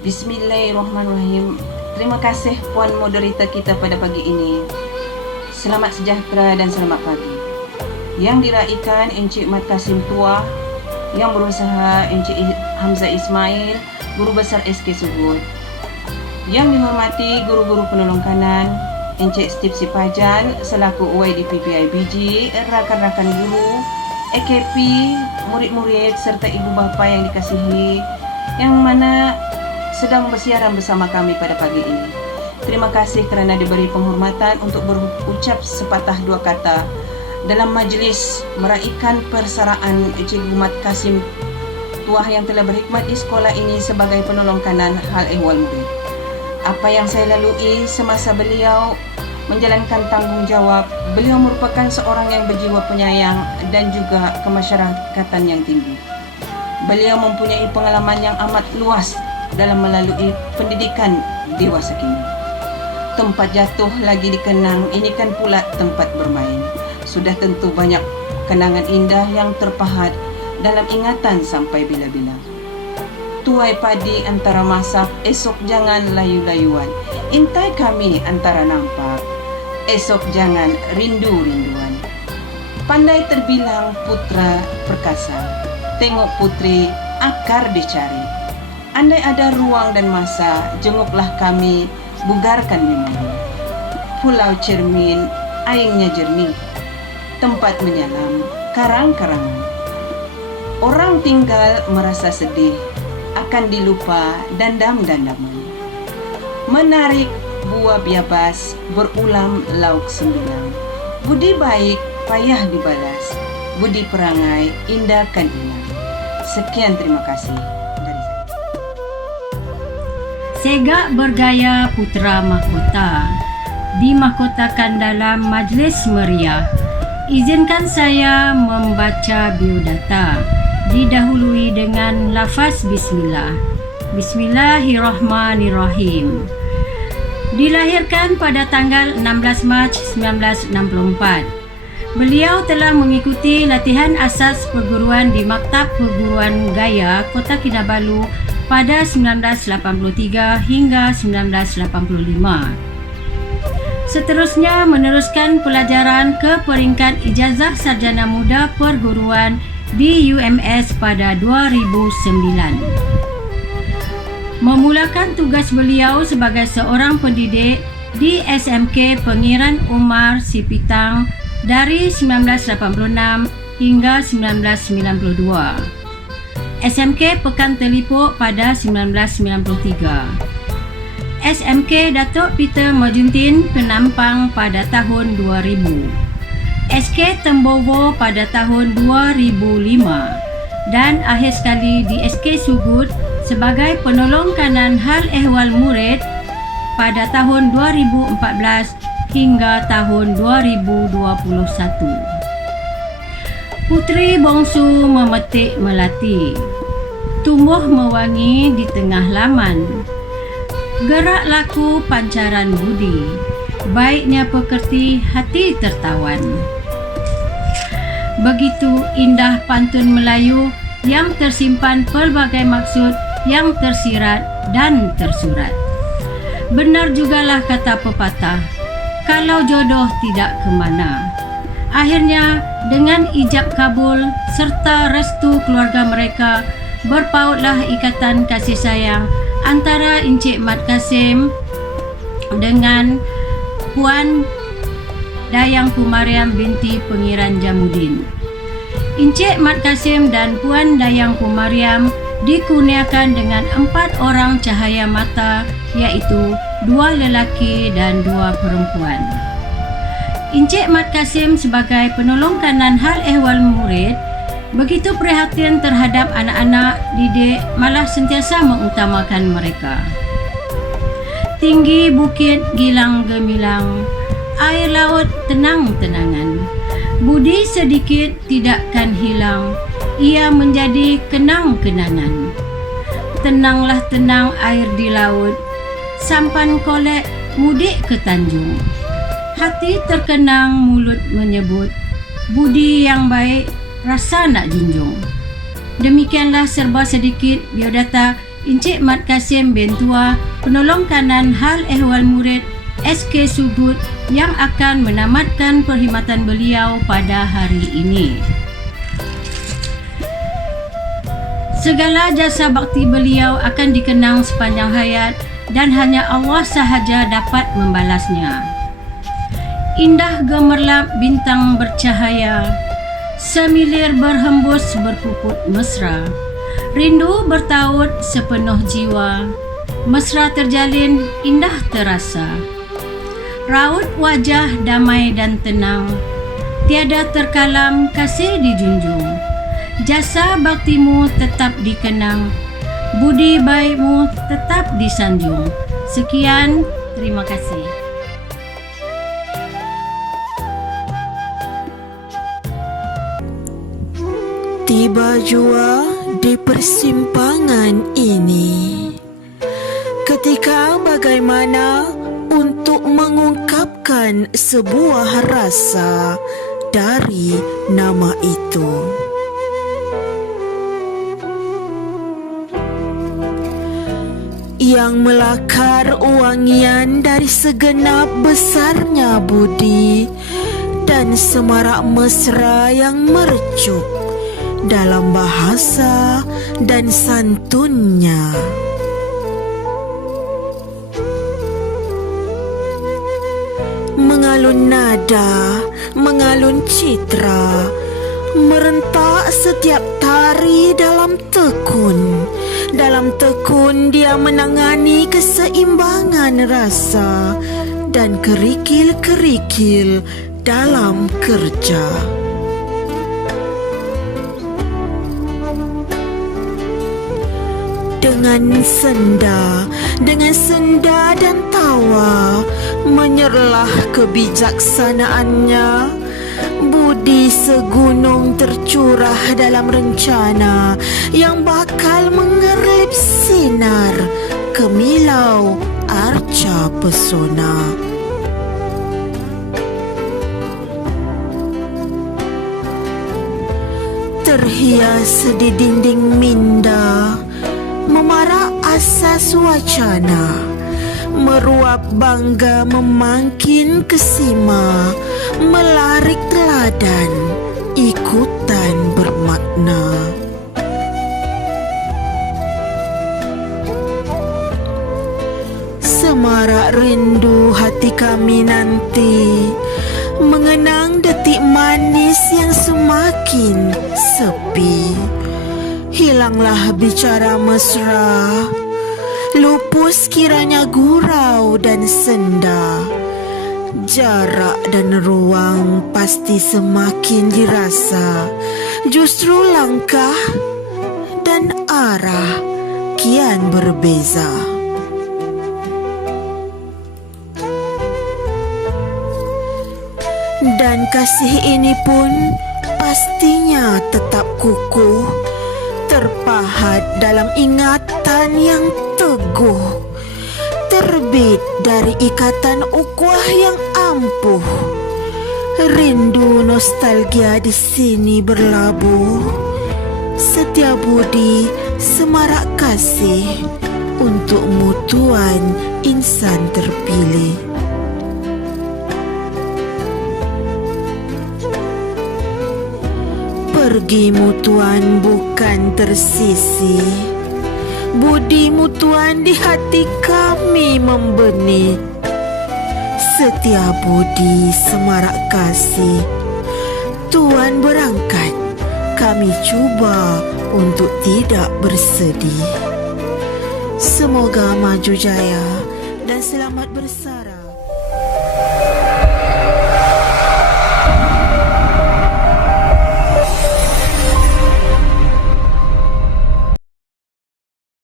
Bismillahirrahmanirrahim. Terima kasih Puan Moderator kita pada pagi ini. Selamat sejahtera dan selamat pagi. Yang diraikan Encik Mat Kasim Tuah, yang berusaha Encik Hamzah Ismail, Guru Besar SK Subud. Yang dihormati guru-guru penolong kanan, Encik Steve Sipajan selaku OYDP PIBG, rakan-rakan guru, AKP, murid-murid serta ibu bapa yang dikasihi yang mana sedang bersiaran bersama kami pada pagi ini. Terima kasih kerana diberi penghormatan untuk berucap sepatah dua kata dalam majlis meraikan persaraan Cikgu Mat Kasim Tuah yang telah berkhidmat di sekolah ini sebagai penolong kanan hal ehwal murid. Apa yang saya lalui semasa beliau menjalankan tanggungjawab, beliau merupakan seorang yang berjiwa penyayang dan juga kemasyarakatan yang tinggi. Beliau mempunyai pengalaman yang amat luas dalam melalui pendidikan dewasa kini. Tempat jatuh lagi dikenang, ini kan pula tempat bermain. Sudah tentu banyak kenangan indah yang terpahat dalam ingatan sampai bila-bila. Tuai padi antara masak, esok jangan layu-layuan. Intai kami antara nampak, esok jangan rindu-rinduan. Pandai terbilang putra perkasa, tengok putri akar dicari. Andai ada ruang dan masa, jenguklah kami, bugarkan memori. Pulau cermin, airnya jernih, tempat menyelam, karang-karangan. Orang tinggal merasa sedih, akan dilupa dandam-dandaman. Menarik buah biabas, berulam lauk sembilan. Budi baik, payah dibalas. Budi perangai, indahkan inang. Sekian, terima kasih. Segak bergaya putra mahkota dimahkotakan dalam majlis meriah. Izinkan saya membaca biodata didahului dengan lafaz bismillah. Bismillahirrahmanirrahim. Dilahirkan pada tanggal 16 Mac 1964. Beliau telah mengikuti latihan asas perguruan di Maktab Perguruan Gaya Kota Kinabalu pada 1983 hingga 1985. Seterusnya meneruskan pelajaran ke peringkat ijazah sarjana muda perguruan di UMS pada 2009. Memulakan tugas beliau sebagai seorang pendidik di SMK Pengiran Umar Sipitang dari 1986 hingga 1992. SMK Pekan Telipuk pada 1993. SMK Datuk Peter Majuntin Penampang pada tahun 2000. SK Tembovo pada tahun 2005 dan akhir sekali di SK Sugut sebagai penolong kanan hal ehwal murid pada tahun 2014 hingga tahun 2021. Putri bongsu memetik melati, tumbuh mewangi di tengah laman. Gerak laku pancaran budi, baiknya pekerti hati tertawan. Begitu indah pantun Melayu yang tersimpan pelbagai maksud yang tersirat dan tersurat. Benar jugalah kata pepatah, kalau jodoh tidak kemana. Akhirnya, dengan ijab kabul serta restu keluarga mereka, berpautlah ikatan kasih sayang antara Encik Mat Kasim dengan Puan Dayang Pumariam binti Pengiran Jamudin. Encik Mat Kasim dan Puan Dayang Pumariam dikurniakan dengan 4 orang cahaya mata, iaitu 2 lelaki dan 2 perempuan. Encik Mat Kasim sebagai penolong kanan hal ehwal murid begitu prihatin terhadap anak-anak didik, malah sentiasa mengutamakan mereka. Tinggi bukit gilang gemilang, air laut tenang-tenangan. Budi sedikit tidakkan hilang, ia menjadi kenang-kenangan. Tenanglah tenang air di laut, sampan kolek mudik ke Tanjung. Hati terkenang, mulut menyebut, budi yang baik rasa nak junjung. Demikianlah serba sedikit biodata Encik Mat Kasim bin Tua, penolong kanan Hal Ehwal Murid SK Subud yang akan menamatkan perkhidmatan beliau pada hari ini. Segala jasa bakti beliau akan dikenang sepanjang hayat dan hanya Allah sahaja dapat membalasnya. Indah gemerlap bintang bercahaya, semilir berhembus berpuput mesra. Rindu bertaut sepenuh jiwa, mesra terjalin, indah terasa. Raut wajah damai dan tenang, tiada terkalam kasih dijunjung. Jasa baktimu tetap dikenang, budi baikmu tetap disanjung. Sekian, terima kasih. Tiba jua di persimpangan ini, ketika bagaimana untuk mengungkapkan sebuah rasa dari nama itu. Yang melakar wangian dari segenap besarnya budi dan semarak mesra yang mercuk dalam bahasa dan santunnya. Mengalun nada, mengalun citra, merentak setiap tari dalam tekun. Dalam tekun dia menangani keseimbangan rasa dan kerikil-kerikil dalam kerja. Dengan senda dan tawa, menyerlah kebijaksanaannya. Budi segunung tercurah dalam rencana yang bakal mengerlip sinar kemilau arca pesona. Terhias di dinding minda, memarak asas wacana, meruap bangga memangkin kesima, melarik teladan, ikutan bermakna. Semarak rindu hati kami nanti, mengenang detik manis yang semakin sepi. Hilanglah bicara mesra, lupus kiranya gurau dan senda. Jarak dan ruang pasti semakin dirasa, justru langkah dan arah kian berbeza. Dan kasih ini pun pastinya tetap kukuh, terpahat dalam ingatan yang teguh, terbit dari ikatan ukhuwah yang ampuh. Rindu nostalgia di sini berlabuh, setia budi semarak kasih untukmu Tuan insan terpilih. Pergimu Tuan bukan tersisih, budimu Tuan di hati kami membenih. Setia budi semarak kasih, Tuan berangkat, kami cuba untuk tidak bersedih. Semoga maju jaya dan selamat bersara.